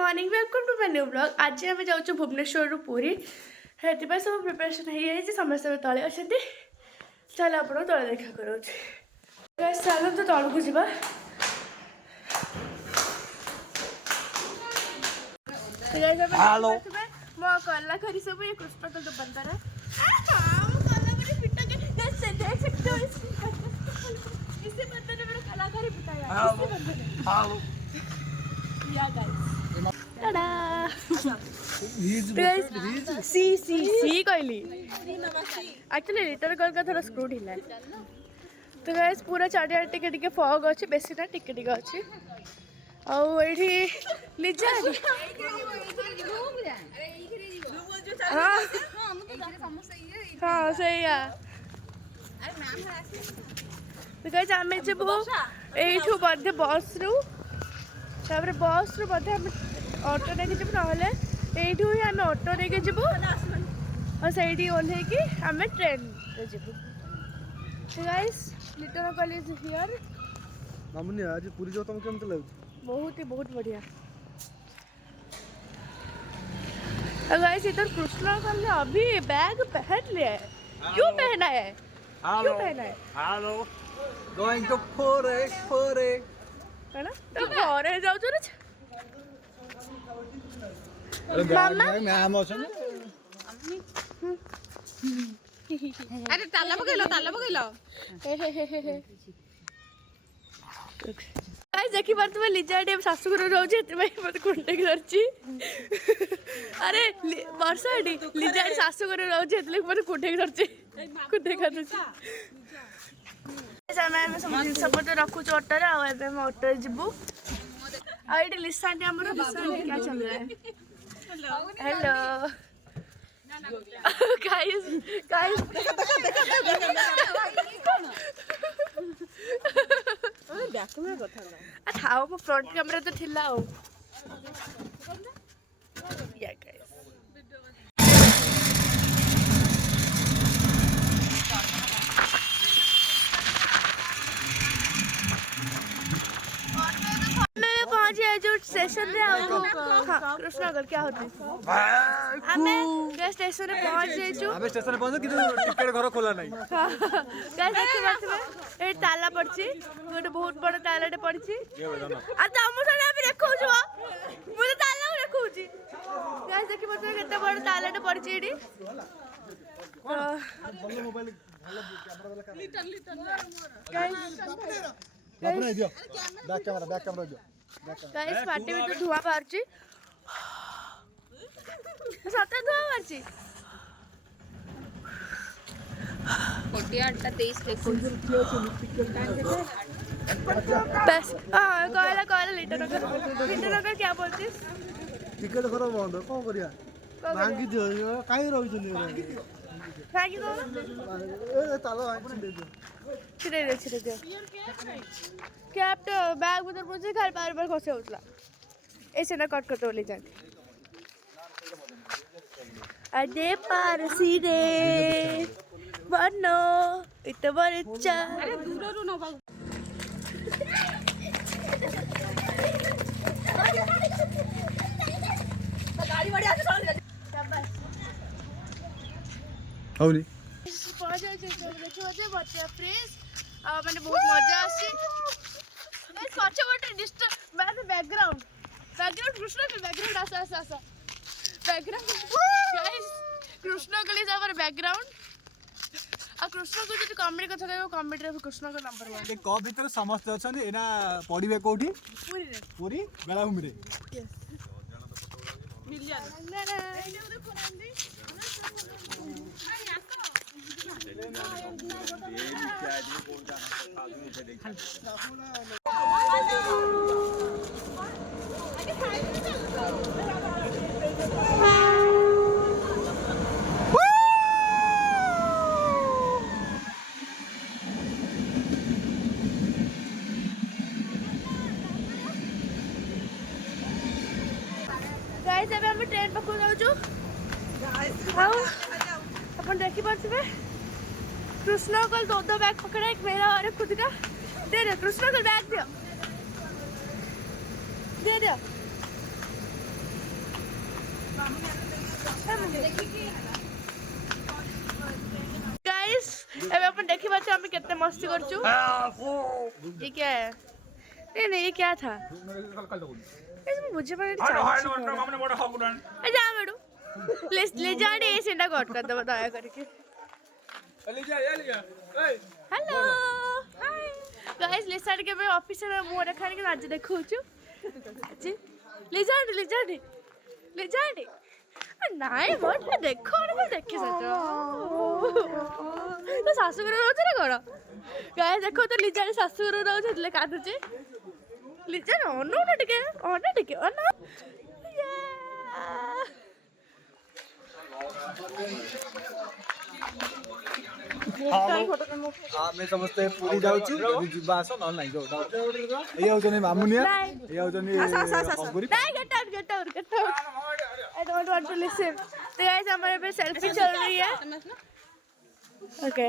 Morning welcome to my new blog. आज आम जाऊँ भुवनेश्वर पुरी से सब प्रिपरेशन हो समस्त तले अच्छा चल आप तले देखा करो चलो तो तौक जा मो कला खरी सब ये कृष्ण तो बंदर इसी बंदर ने मेरा कलाकारी बताया। सी कहली एक्चुअली रिटर्न कल का थोड़ा स्क्रू ढिला है तो गाइस पूरा चारिया टिके टिके फॉग अच्छे बेसी ना टिके टिके अच्छे आउ ये लिजा हाँ हाँ सही तो गाइस आम जब यू बधे बस रु बस रु बधे ऑटो लेके जब ना यू ही आम ऑटो लेके जब और सही ओह्ल आम ट्रेन जब गाइस लिटन कॉलेज हियर मामुनी आज पूरी जो तुमको केमते लागु बहुत बढ़िया। गाइस इधर कृष्णा कल ने अभी बैग पहन लिया है। क्यों पहना है? क्यों पहना है? हेलो गोइंग टू फोरे है ना तो घरे जाऊ तो मामा मैम अछन अरे ताला पकइलो गाइस देखि बार तुम लिजा डे सासु घर रहउछ एते मत कुंटे धरची अरे वर्षा डी लिजा सासु घर रहउछ एते मत कुंटे धरची कुंटे खादछ मैं सब तो रखु ऑटो रे आ एबे हम ऑटो जिबु आ एडी लिसांडी हमर लिसांडी क्या चल रहा है हेलो गाइस बैक में कथा आ थाओ मो फ्रंट कैमरा तो थिला हो या गाइस जो स्टेशन रे आओ कृष्णनगर क्या होते हमें गैस स्टेशन रे पहुंच जाइछु अबे स्टेशन पहुंच किंतु टिकट घर खोला नहीं गैस देखि बात ए ताला पड़छि गोटे बहुत बड़ तालाटे पड़छि आ त हम सारे अभी देखौ छु मुझे ताला देखौ छि गैस देखि बात केते बड़ तालाटे पड़छि एडी मोबाइल कैमरा वाला लिटन अपना दियो बैक कैमरा दियो गाइस पार्टी में तो धुआं बाहरछि सत्ता धुआं बाहरछि 48 देखो बस कहला लिटन क्या बोलती टिकट घर बंद कौन करिया मांगी दियो काई रहउ छनी फेंकी दो ए तालो आइ दे दियो छिड़े दे कैप तो बैग उधर मुझे घर बार खसे उठला ऐसे ना कट करते ले जाए अरे पारसी रे बनो इतना बच्चा अरे दूर रू न बाबू गाड़ी बड़ी आके चल शाबाश हौनी पहुंच जाए देखिए बच्चा फ्रेश मैंने बहुत मजा आसी पछे गोटे डिस्टर्ब मैंने बैकग्राउंड कृष्ण के बैकग्राउंड आसा बैकग्राउंड गाइस कृष्ण के लिए जावर बैकग्राउंड आ कृष्ण को जो कॉमेडी कथा कहबो कॉमेडी रे कृष्ण का नंबर 1 ए क भीतर समस्त अछन एना पढिबे कोठी पूरी बेलाभूमि रे यस मिल जा गाइस अब हम ट्रेन पकड़ जाऊ हां अपन देखि पाछबे कृष्ण कल दो बैग पकड़ा एक मेरा और एक खुद का दे कृष्ण कल बैग दे गाइस अब अपन देखि बात हम कितने मस्ती करचू। ये क्या है? नहीं ये क्या था? इसमें मुझे पता नहीं। जा बेडू ले जा रे सेंडा कट कर दो दया करके। हेलो हाय गाइस ले साइड के मैं ऑफिस में मुंह रखाने के आज देखो छु जी ले जा नाइ मोट देखो और देखि सच तो सासु घर रहछ रे घर गाइस देखो तो लिजा रे सासु घर रहछ ले काटु छी लिजा न टिके अन ଆମେ ସମସ୍ତେ ପୁରୀ ଯାଉଛୁ ଯିବା ଆସ ନହେଲେ ନାଇଁ ଯୋଉଟା ଏଇ ହଉଛନ୍ତି ମାମୁନିଆ ଏଇ ହଉଛନ୍ତି ଅଙ୍ଗୁରୀ get out I don't want to listen तो गाइस हमारे पे सेल्फी चल रही है ओके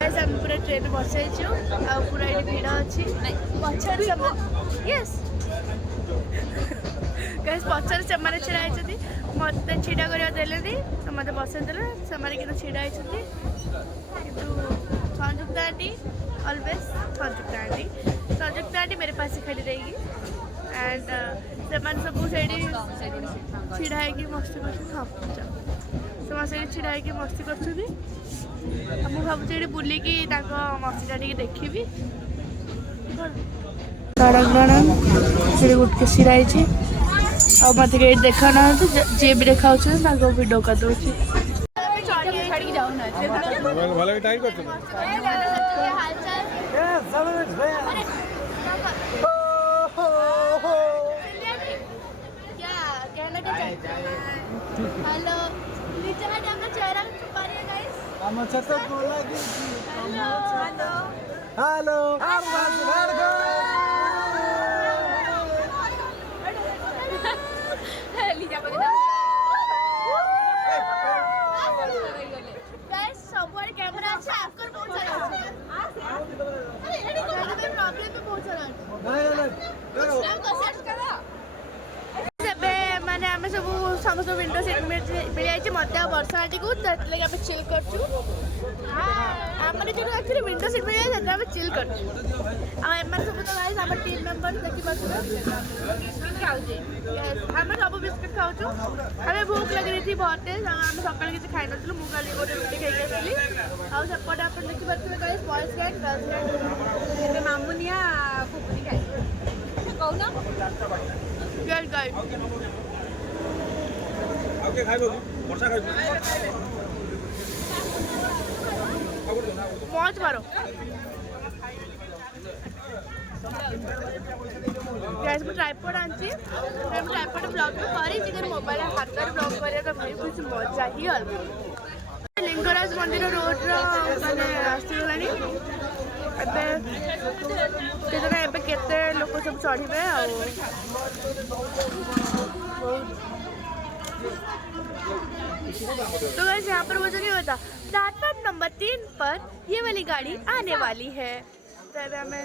गाइस हम पूरा ट्रेन में बसे छु आ पूरा एडी भीड़ अछि पछर सब यस गाइस पछर से माने छिड़ा आइछथि मते छिड़ा करिया देलेनी तो मते बसे देले से माने कि छिड़ा आइछथि किंतु संयुक्ता आंटी ऑलवेज संयुक्ता आंटी मेरे पास ही खड़ी रहेगी एंड से मन सब सेडी छिड़ा है कि मस्ती कर हां से सेडी छिड़ा है कि मस्ती करछुदी हम भाबु जे बुली की ताको मस्ती टाटी देखिबी तारंगण से उठ के सिराई छी और मत के देखा ना तो जे भी देखा छ ना को वीडियो कर दो छी छाड़ी जाओ ना मोबाइल वाला भी टाइप करते हालचाल ए समझ भैया क्या कहना क्या चाहते हैं हेलो नीचे हट अपना चेहरा छुपा रही है गाइस हम छत बोला कि हेलो लीजा बगे गाइस सबवार कैमरा अच्छा आपकर बहुत सारा अरे एडी को प्रॉब्लम पे बहुत सारा नहीं कसेट करा सबे माने हमें सब समस्त विंडो सीट मिल जाई मते वर्षा आटी को तले हम चिल करछु हमरे जो एक्चुअली विंडो सीट मिल जाई तले हम चिल करछु आ एमन सब तो गाइस हमर टीम मेंबर देखि बस खाउजी यस हम सब बिस्किट खाउछु हमें भूख लग रही थी बहुत तेज हम सकाळ किछ खाइ नथलु मु खाली गोटे रोटी खाइ गेली आ सेपटे अपन देखि बस गाइस बॉयज कैट गर्ल्स कैट एबे मामुनिया फुफुनी खाइ कहू ना गर्ल गाइस ओके खाइबो वर्षा खाइबो मौज मारो गाइस मैं ट्राइपॉड आंची मैं ट्राइपॉड ब्लॉग में करी जिगर मोबाइल हाथ में ब्लॉग करे तो भाई कुछ मजा ही अलग लिंगराज मंदिर रोड रो माने रास्ता गलानी एबे केतना एबे केते लोक सब चढ़ीबे आ तो गाइस यहाँ पर मुझे नहीं होता प्लेटफॉर्म नंबर 3 पर ये वाली गाड़ी आने वाली है तो अभी हमें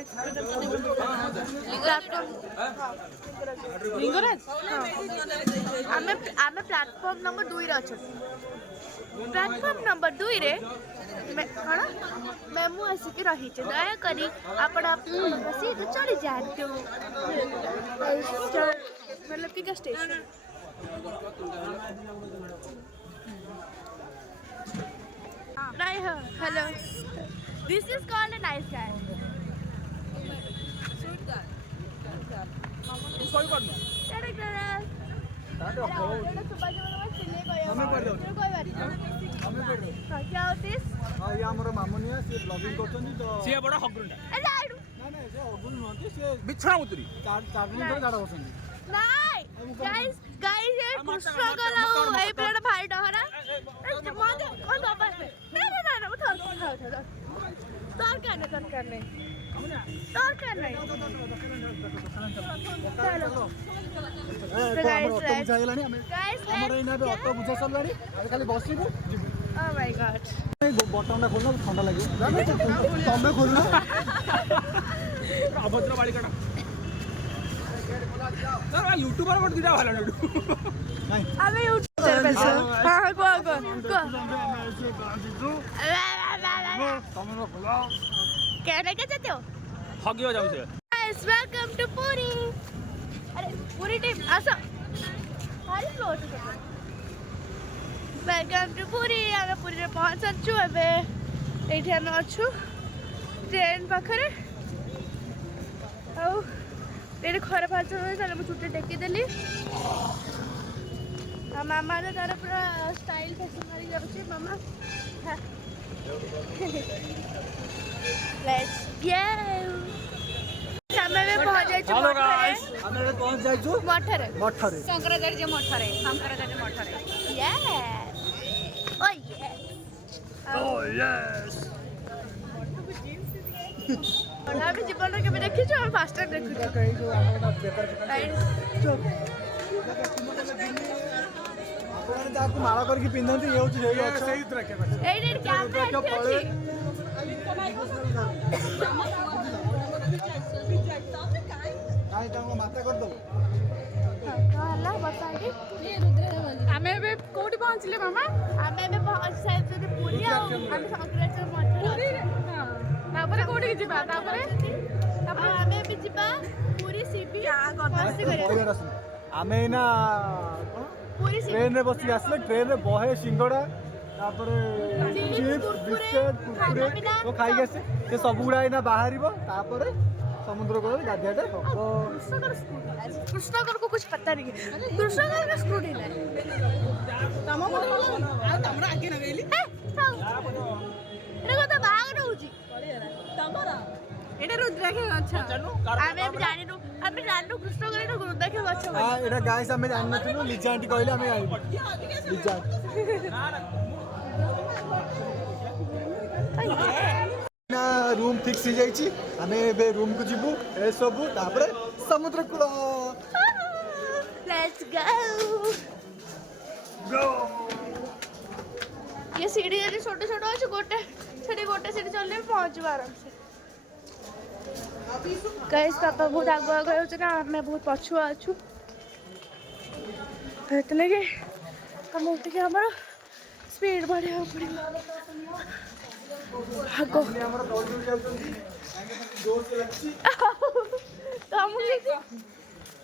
प्लेटफॉर्म नंबर 2 रे अच्छे प्लेटफॉर्म नंबर 2 रे मैं मु आसिक रही दया करी आपण सीट चढ़ी जातु मतलब कि क्या स्टेशन नहीं hello this is called a nice guy कोई कर ना हमें कर दो क्या होतिस हां ये हमर मामुनिया से ब्लॉगिंग करछन तो से बड़ा हगरुंडा ए जाइडू ना ना से हगरुन नथि से बिछा उतरी चार दिन धरे गाडा बसन नहीं गाइस ये कृष्ण गलाओ ए पेड़ भाई डहरा मत कौन बाबा ना उठा तोर करने चलो गाइस हमर इना बे ऑटो बुझा चललानी खाली बसिबो ओह माय गॉड ବଟନଟା ଖୋଲ ଥଣ୍ଡା ଲାଗିବ ତମେ ଖୋଲ ଅଭଦ୍ର ବାଳିକାଟା ୟୁଟ୍ୟୁବର ଗୋଟେ ଦିଟା ଭଲ ଆମେ ୟୁଟ୍ୟୁବର ହଁ କୁହ कहने के चाहते हो ହଗିବ ଯାଉ ସେ गाइस वेलकम टू पूरी अरे पूरी टीम आसो हरी फ्लोट वेलकम टू पूरी आमे पूरी रे पहुंचछु एबे एठी हम अछु ट्रेन पाखरे आउ तेरे खरा पाछ होय चले मु छुट्टी टेकी देली आ मामा तो तार पूरा स्टाइल फैशन मारी जाउछि मामा लेट्स गो समय में पहुंच जाइछु ଆମେ ଏବେ ପହଞ୍ଚି ଯାଇଛୁ मठरे ମଠରେ ଶଙ୍କରାଚାର୍ଯ୍ୟ ମଠରେ ଶଙ୍କରାଚାର୍ଯ୍ୟ ମଠରେ Yeah. Oh yeah. Oh yes. ଆମେ ଜୀବନରେ କେବେ ଦେଖିଛୁ ଆମେ ଫାଷ୍ଟ ଟାଇମ୍ ଦେଖୁଛୁ ଆପଣ ଯାହାକୁ ମାଳ କରିକି ପିନ୍ଧନ୍ତି ଇଏ ହେଉଛି ସେଇ ଗଛ ଏଇଠି କ୍ୟାମେରା ଏଠି ଅଛି କାହିଁ ତାଙ୍କୁ ମାତା କରିଦେବ ହେଲା ବସାନ୍ତି ଆମେ ଏବେ କୋଉଠି ପହଞ୍ଚିଲେ ମାମା ଆମେ ଏବେ ପହଞ୍ଚି ସାରିଛୁ ପୁରୀ ଆଉ ଆମେ ଶଙ୍କରାଚାର୍ଯ୍ୟ ମଠରେ ତାପରେ କୋଉଠିକି ଯିବା ତାପରେ ଆମେ ଏବେ ଯିବା ପୁରୀ ସିବି ମସ୍ତି କରିବା ଆମେ ଏଇନା ପୁରୀ ସିବି ଟ୍ରେନରେ ବସିକି ଆସିଲେ ଟ୍ରେନରେ ବହେ ସିଙ୍ଗଡ଼ା ତାପରେ ଚିପ୍ସ ବିସ୍କେଟ୍ କୁରକୁରେ ସବୁ ଖାଇକି ଆସେ ସେ ସବୁଗୁଡ଼ା ଏଇନା ବାହାରିବ ତାପରେ समुद्र को गाधियाटे हबो कृष्णगढ़ को कुछ पता नहीं है कृष्णगढ़ का स्कूटी है ତମ ମନେ ଆଉ ତମର ଆଗେ ନଗେଇଲି ଏଟା କଥା ବାହାଘର ହଉଛି ତମର ଏଟା ରୁଦ୍ରାକ୍ଷ ଗଛ ଆମେ ଜାଣିନୁ कृष्णगढ़ ଏଟା ରୁଦ୍ରାକ୍ଷ ଗଛ एटा गाइस हमें जान नथिलु लिजा आंटी कहले हमें आइबो लिजा ना रूम फिक्स हो जाइछि हमें एबे रूम को जिबु ए सब तापर समुद्र कूल लेट्स गो ये सीढ़ी जरी छोटे छोटे अछि गोटे सीढ़ी चलले पहुंच आराम से गाइस पापा बहुत आगुआ गयो ना हमें बहुत पछुआ अछु एतले के हम उठ के हमर स्पीड बढ़िया पड़िबो हागो हमरा दौड़ जाउछन्ती जोर से लगछि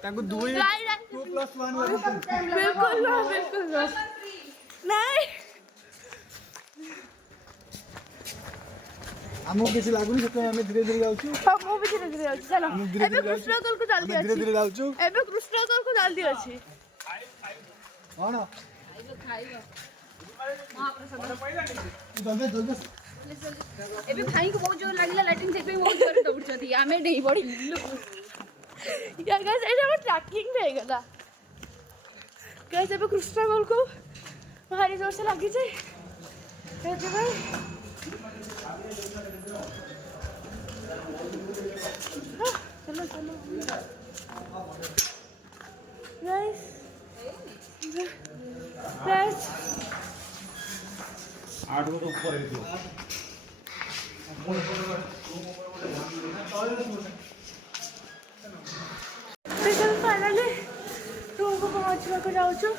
तांको 2 2+1 बिल्कुल नहीं हमको किसी लागुनी से हमें धीरे धीरे जाउछु हम भी धीरे धीरे जाउछु चलो एबे कृष्णगढ़ को जल्दी धीरे धीरे जाउछु एबे कृष्णगढ़ को जल्दी अछि हां ना ଖାଇବ जल्दी ଏବେ ଭାଇଙ୍କୁ ବହୁତ ଜୋର ଲାଗିଲା ଲାଟିନ୍ ସେଥିପାଇଁ ବହୁତ ଜୋରରେ ଦୌଡୁଛନ୍ତି ଆମେ ଡେଇଁ ପଡିଲୁ या गाइस एटा हम ट्रैकिंग पे गला गाइस एबे कृष्णगढ़ को भारी जोर से लागी छै एते भाई चलो गाइस आठ को ऊपर है दियो फाइनली रूम को पहुंचवा को जाउछु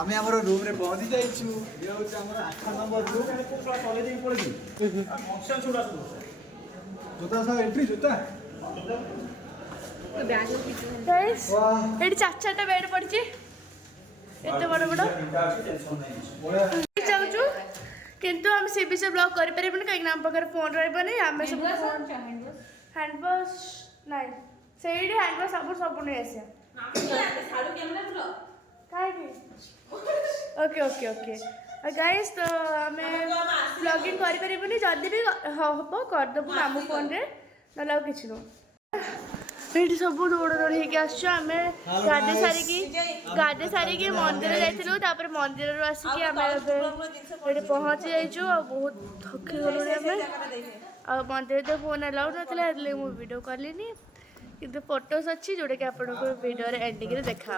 आमे हमर रूम रे पहुंची जाइछु ये होछ हमर 8 नंबर रूम कॉलेज ही पड़े फंक्शन छोड़ा जूता सब एंट्री जूता गाइस एडी चाचा बेड पड़छि एते बड़ बड़ जाउछु किंतु हम सीबी से ब्लॉक कर परबन काई नाम पकर फोन रहबनी हमें सब फोन हैंड वॉश नहीं सेडी हैंड वॉश सब नहीं आसे ସାଡୁ କ୍ୟାମେରା ବୁଲ काहे ओके ओके ओके गाइस तो हमें ब्लॉगिंग कर परबनी जल्दी भी हबो कर दबु मामू फोन रे नलाउ किछ नो एठी सब दौड़ दौड़ हे के आछो हमें गादे सारी की मंदिर जाइथिलु तापर मंदिर रो आसी के हमें एठी पहुंच जाइछु और बहुत थके गलो रे हमें और मंदिर तो फोन अलाउ नथिला એટલે ମୁଁ वीडियो करलिनी किंतु फोटोज अच्छी जोड़े कि आपको वीडियो एंडिंग रे देखा